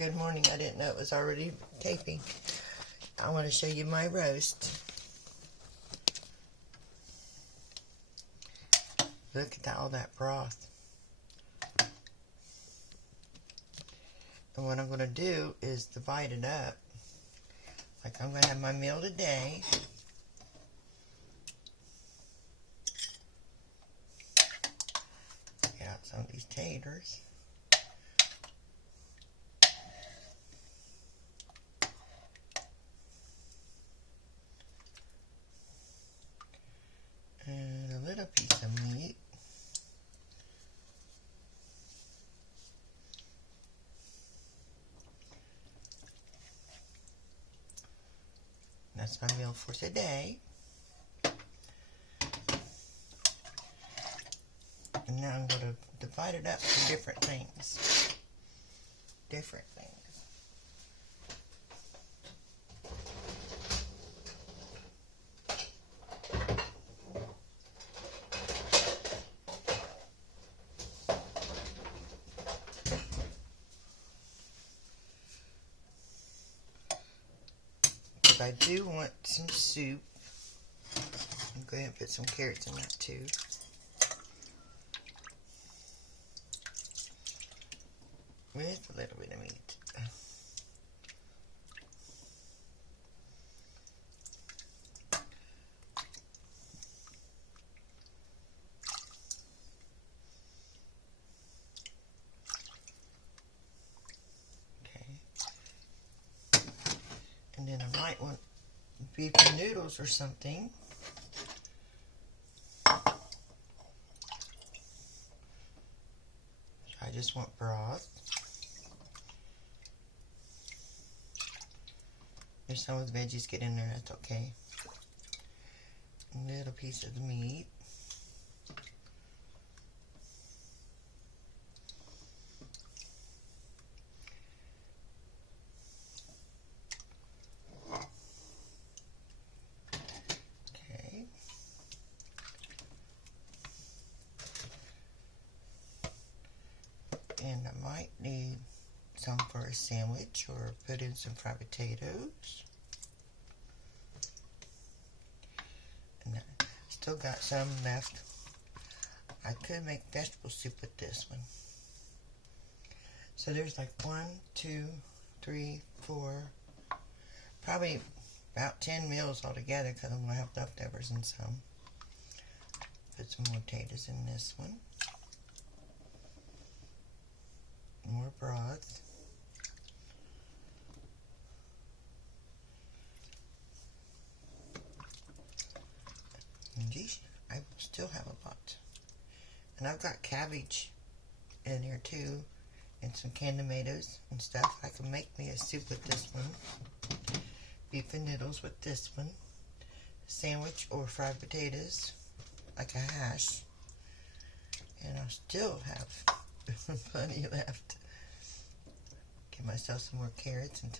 Good morning. I didn't know it was already taping. I want to show you my roast. Look at all that broth. And what I'm going to do is divide it up. Like I'm going to have my meal today. Get out some of these taters. And a little piece of meat. That's my meal for today. And now I'm going to divide it up for different things. Different things. I do want some soup. I'm going to put some carrots in that too. With a little bit of meat. And then I might want beef noodles or something. I just want broth. If some of the veggies get in there, that's okay. A little piece of the meat. And I might need some for a sandwich or put in some fried potatoes. And I still got some left. I could make vegetable soup with this one. So there's like 1, 2, 3, 4, probably about 10 meals altogether because I'm going to have leftovers in some. Put some more potatoes in this one. More broth. And geez, I still have a lot. And I've got cabbage in here too, and some canned tomatoes and stuff. I can make me a soup with this one. Beef and noodles with this one. Sandwich or fried potatoes, like a hash. And I'll still have plenty left. Give myself some more carrots and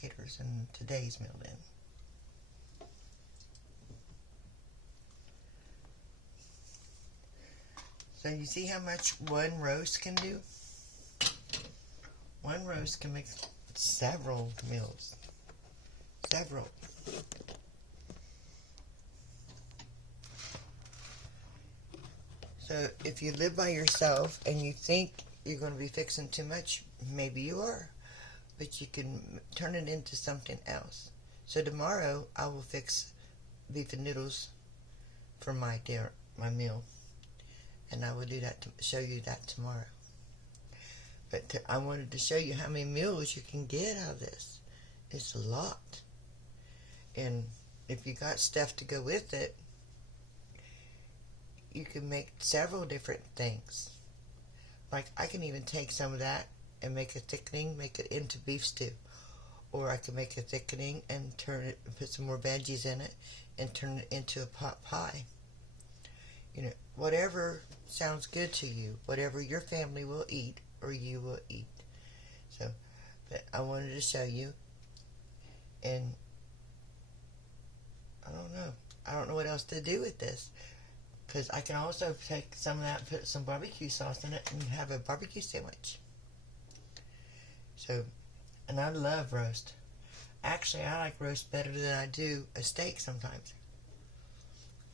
taters in today's meal then. So you see how much one roast can do? One roast can make several meals. Several. So if you live by yourself and you think you're going to be fixing too much, maybe you are. But you can turn it into something else. So tomorrow I will fix beef and noodles for my dinner, my meal. And I will do that to show you that tomorrow. But I wanted to show you how many meals you can get out of this. It's a lot. And if you got stuff to go with it, you can make several different things. Like I can even take some of that and make a thickening, make it into beef stew. Or I can make a thickening and turn it, put some more veggies in it and turn it into a pot pie. You know, whatever sounds good to you, whatever your family will eat or you will eat. So, but I wanted to show you, and I don't know what else to do with this. Because I can also take some of that and put some barbecue sauce in it and have a barbecue sandwich. So And I love roast. Actually, I like roast better than I do a steak sometimes.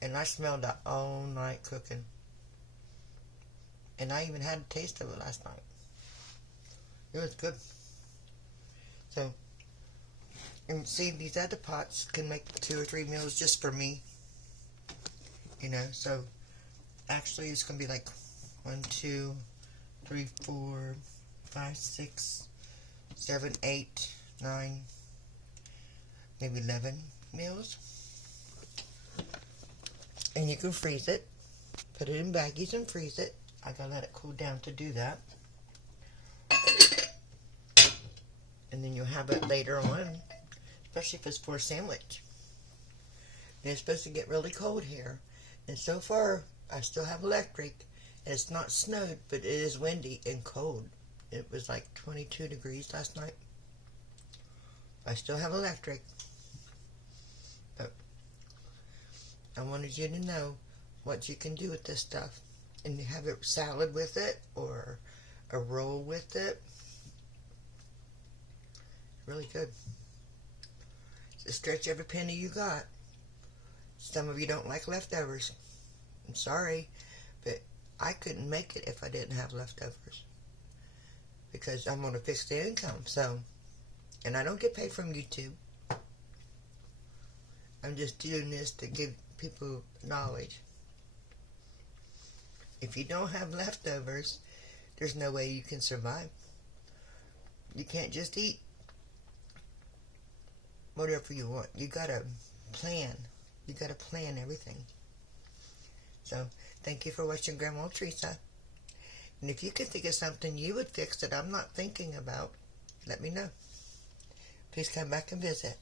And I smelled that all night cooking. And I even had a taste of it last night. It was good. So, and see, these other pots can make 2 or 3 meals just for me. You know, so actually it's going to be like 1, 2, 3, 4, 5, 6, 7, 8, 9, maybe 11 meals. And you can freeze it. Put it in baggies and freeze it. I gotta let it cool down to do that. And then you'll have it later on, especially if it's for a sandwich. And it's supposed to get really cold here. And so far, I still have electric. And it's not snowed, but it is windy and cold. It was like 22 degrees last night. I still have electric. But I wanted you to know what you can do with this stuff. And you have a salad with it or a roll with it. Really good. So stretch every penny you got. Some of you don't like leftovers. I'm sorry, but I couldn't make it if I didn't have leftovers. Because I'm on a fixed income, so. And I don't get paid from YouTube. I'm just doing this to give people knowledge. If you don't have leftovers, there's no way you can survive. You can't just eat whatever you want. You gotta plan. You gotta plan everything. So, thank you for watching Grandma Teresa. And if you can think of something you would fix that I'm not thinking about, let me know. Please come back and visit.